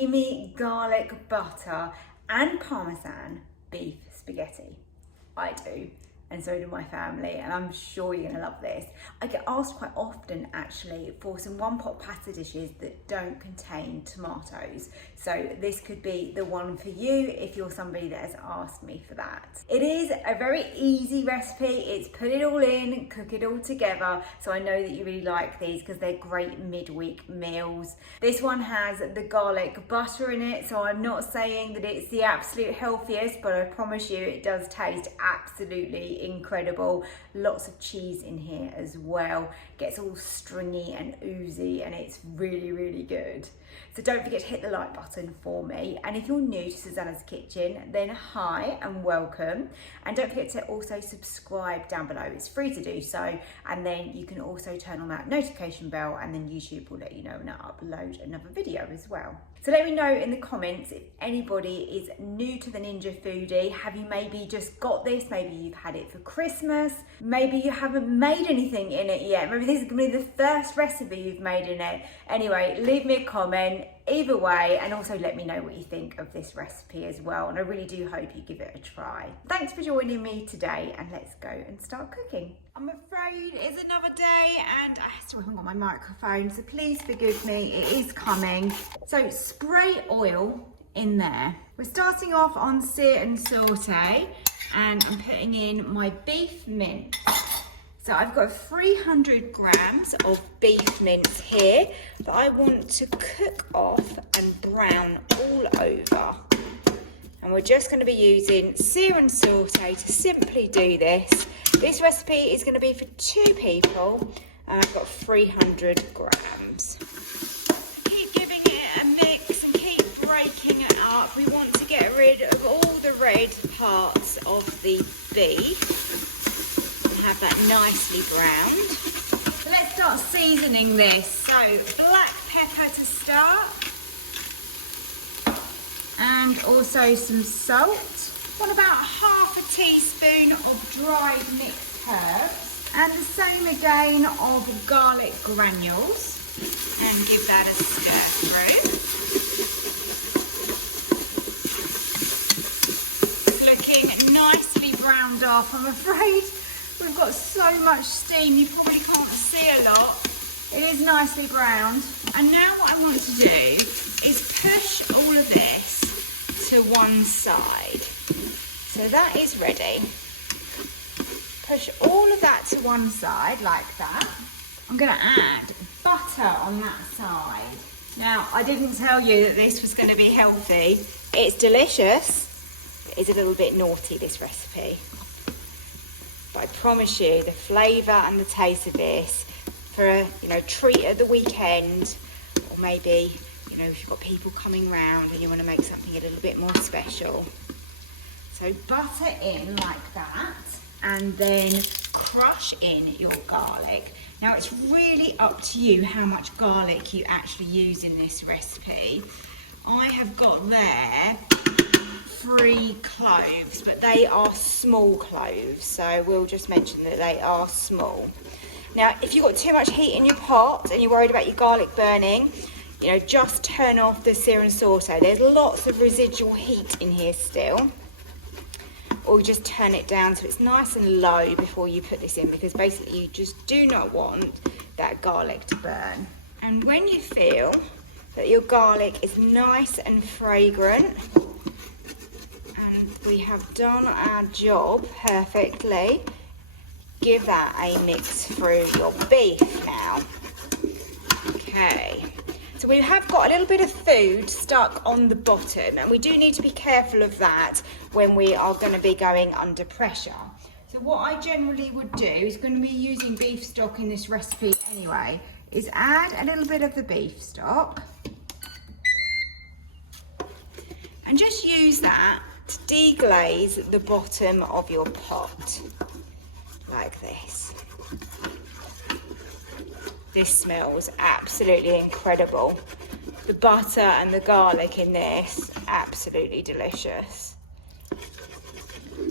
creamy garlic butter and Parmesan beef spaghetti. I do, and so do my family, and I'm sure you're gonna love this. I get asked quite often actually for some one pot pasta dishes that don't contain tomatoes. So this could be the one for you if you're somebody that has asked me for that. It is a very easy recipe. It's put it all in, cook it all together. So I know that you really like these because they're great midweek meals. This one has the garlic butter in it. So I'm not saying that it's the absolute healthiest, but I promise you it does taste absolutely incredible. Lots of cheese in here as well. Gets all stringy and oozy, and it's really, really good. So don't forget to hit the like button for me. And if you're new to Susannah's Kitchen, then hi and welcome. And don't forget to also subscribe down below. It's free to do so. And then you can also turn on that notification bell, and then YouTube will let you know when I upload another video as well. So let me know in the comments if anybody is new to the Ninja Foodi. Have you maybe just got this? Maybe you've had it for Christmas. Maybe you haven't made anything in it yet. Maybe this is gonna be the first recipe you've made in it. Anyway, leave me a comment either way, and also let me know what you think of this recipe as well. And I really do hope you give it a try. Thanks for joining me today, and let's go and start cooking. I'm afraid it's another day and I still haven't got my microphone, so please forgive me, it is coming. So spray oil in there. We're starting off on sear and saute, and I'm putting in my beef mince. So I've got 300 grams of beef mince here that I want to cook off and brown all over. And we're just going to be using sear and saute to simply do this. This recipe is going to be for 2 people, and I've got 300 grams. Keep giving it a mix and keep breaking it up. We want to get rid of all the red parts of the beef and have that nicely browned. So let's start seasoning this. So black pepper to start, and also some salt. Want about half a teaspoon of dried mixed herbs, and the same again of garlic granules, and give that a stir through. It's looking nicely browned off. I'm afraid we've got so much steam you probably can't see a lot. It is nicely browned. And now what I want to do is push all of this to one side. So that is ready. Push all of that to one side like that. I'm going to add butter on that side. Now, I didn't tell you that this was going to be healthy. It's delicious, but it's a little bit naughty, this recipe. But I promise you, the flavour and the taste of this for a treat at the weekend, or maybe if you've got people coming round and you want to make something a little bit more special. So butter in like that, and then crush in your garlic. Now it's really up to you how much garlic you actually use in this recipe. I have got there 3 cloves, but they are small cloves, so we'll just mention that they are small. Now if you've got too much heat in your pot and you're worried about your garlic burning, just turn off the sear and saute. There's lots of residual heat in here still. Or just turn it down so it's nice and low before you put this in, because basically you just do not want that garlic to burn. And when you feel that your garlic is nice and fragrant, and we have done our job perfectly, give that a mix through your beef now. Okay. So we have got a little bit of food stuck on the bottom, and we do need to be careful of that when we are going to be going under pressure. So what I generally would do, is going to be using beef stock in this recipe anyway, is add a little bit of the beef stock and just use that to deglaze the bottom of your pot like this. This smells absolutely incredible. The butter and the garlic in this, absolutely delicious.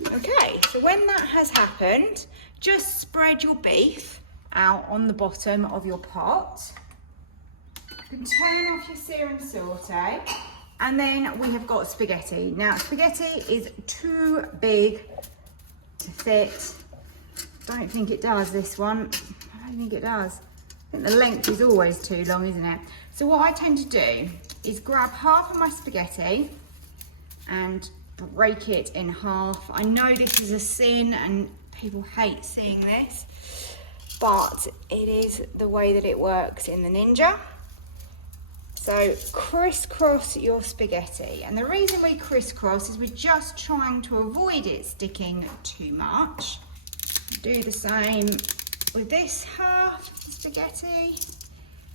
Okay, so when that has happened, just spread your beef out on the bottom of your pot. You can turn off your sear and saute, And then we have got spaghetti. Now, spaghetti is too big to fit. Don't think it does, this one. I don't think it does. I think the length is always too long, isn't it? So what I tend to do is grab half of my spaghetti and break it in half. I know this is a sin and people hate seeing this, but it is the way that it works in the Ninja. So crisscross your spaghetti. And the reason we crisscross is we're just trying to avoid it sticking too much. Do the same with this half spaghetti.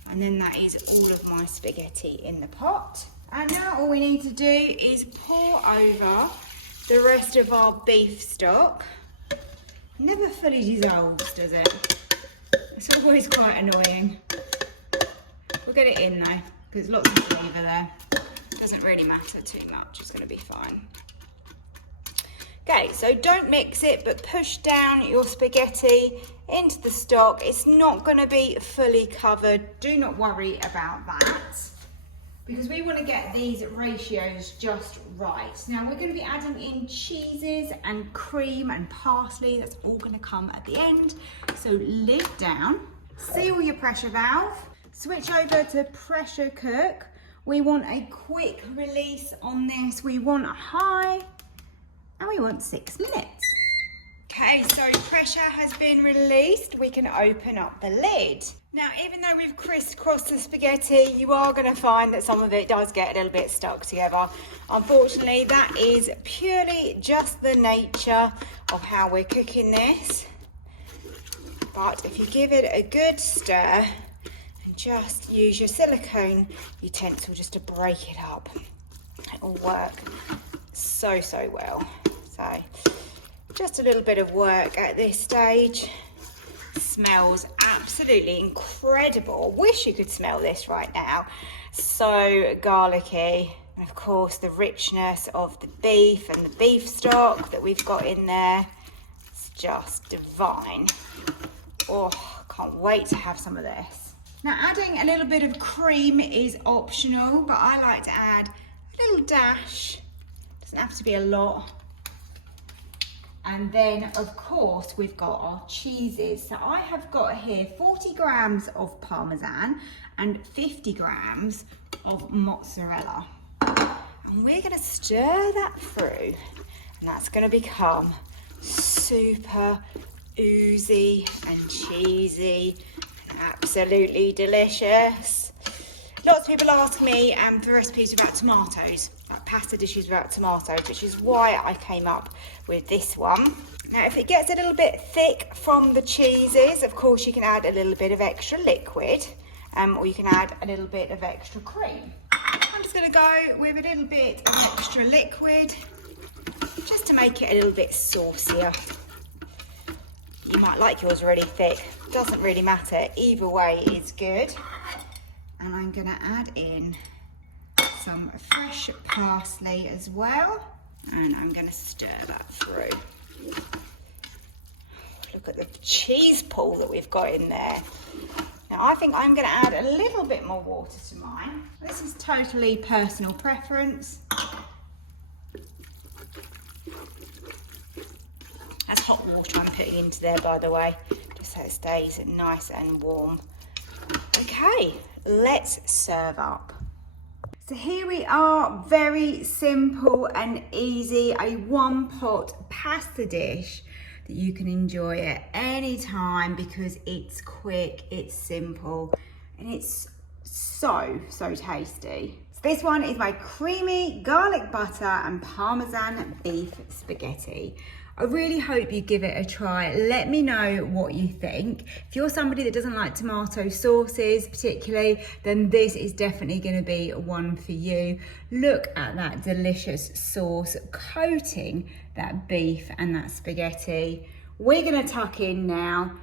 And then that is all of my spaghetti in the pot. And now all we need to do is pour over the rest of our beef stock. Never fully dissolves, does it? It's always quite annoying. We'll get it in though, because lots of flavour there. Doesn't really matter too much, it's gonna be fine. Okay, so don't mix it, but push down your spaghetti into the stock. It's not gonna be fully covered. Do not worry about that, because we wanna get these ratios just right. Now we're gonna be adding in cheeses and cream and parsley. That's all gonna come at the end. So lid down, seal your pressure valve, switch over to pressure cook. We want a quick release on this. We want high, and we want 6 minutes. Okay, so pressure has been released. We can open up the lid. Now, even though we've crisscrossed the spaghetti, you are gonna find that some of it does get a little bit stuck together. Unfortunately, that is purely just the nature of how we're cooking this. But if you give it a good stir and just use your silicone utensil just to break it up, it will work so well. So just a little bit of work at this stage. Smells absolutely incredible. Wish you could smell this right now. So garlicky. And of course the richness of the beef and the beef stock that we've got in there. It's just divine. Oh, can't wait to have some of this. Now adding a little bit of cream is optional, but I like to add a little dash. Doesn't have to be a lot. And then of course we've got our cheeses. So I have got here 40 grams of Parmesan and 50 grams of mozzarella. And we're gonna stir that through, and that's gonna become super oozy and cheesy and absolutely delicious. Lots of people ask me for recipes without tomatoes, like pasta dishes without tomatoes, which is why I came up with this one. Now, if it gets a little bit thick from the cheeses, of course you can add a little bit of extra liquid, or you can add a little bit of extra cream. I'm just gonna go with a little bit of extra liquid, just to make it a little bit saucier. You might like yours really thick, doesn't really matter, either way is good. And I'm gonna add in some fresh parsley as well. And I'm gonna stir that through. Look at the cheese pool that we've got in there. Now I think I'm gonna add a little bit more water to mine. This is totally personal preference. That's hot water I'm putting into there, by the way, just so it stays nice and warm. Okay, let's serve up. So here we are, very simple and easy, a one pot pasta dish that you can enjoy at any time because it's quick, it's simple, and it's so tasty. So this one is my creamy garlic butter and Parmesan beef spaghetti. I really hope you give it a try. Let me know what you think. If you're somebody that doesn't like tomato sauces particularly, then this is definitely going to be one for you. Look at that delicious sauce coating that beef and that spaghetti. We're going to tuck in now